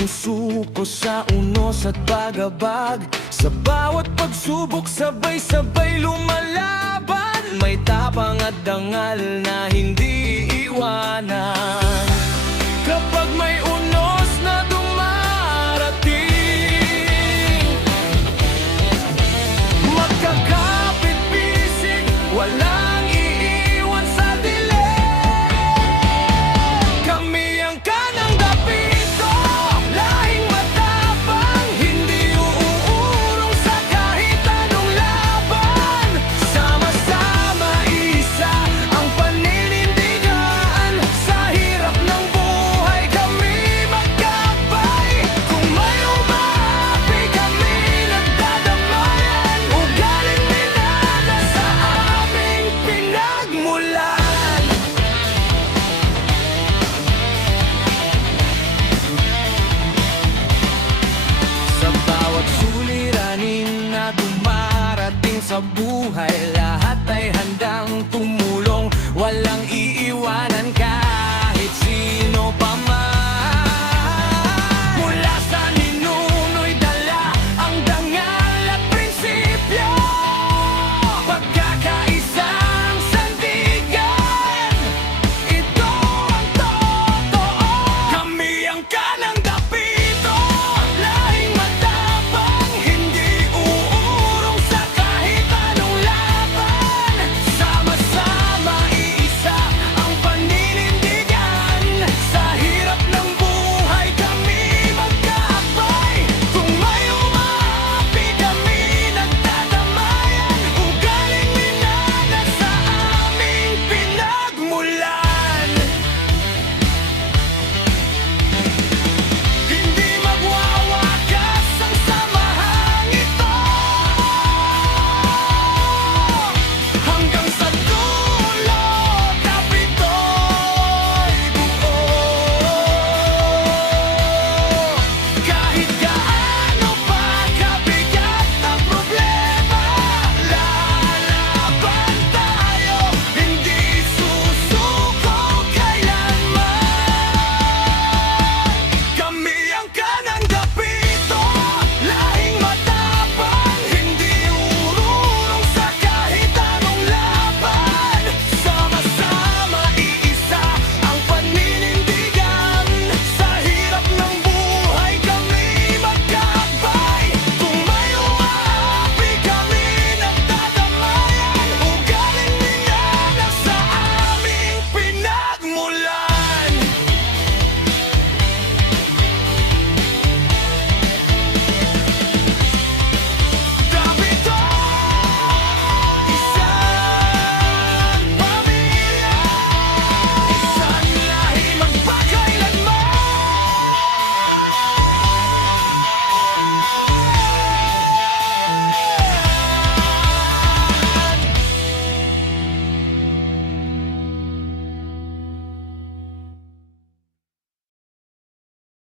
Sumusuko sa unos at pagabag, sa bawat pagsubok sabay-sabay lumalaban. May tapang at dangal na hindi iwanan. Kapag may unos na dumarating, magkakapit-bisig, walang iiwan sa dilim. Kami ang kanang dapito, lahing matapang, hindi uurong sa kahit anong laban. Sama-sama isa ang paninindigan, sa hirap ng buhay kami magkabay. Kung may umaapi kami nagdadamayan, ugaling minana sa aming pinagmulan. Sa bawat suliranin na dumarating sa buhay, lahat